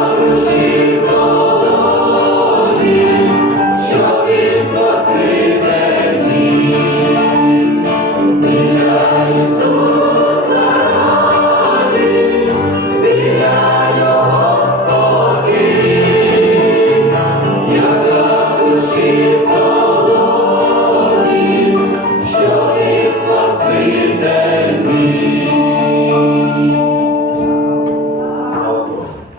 Senhor.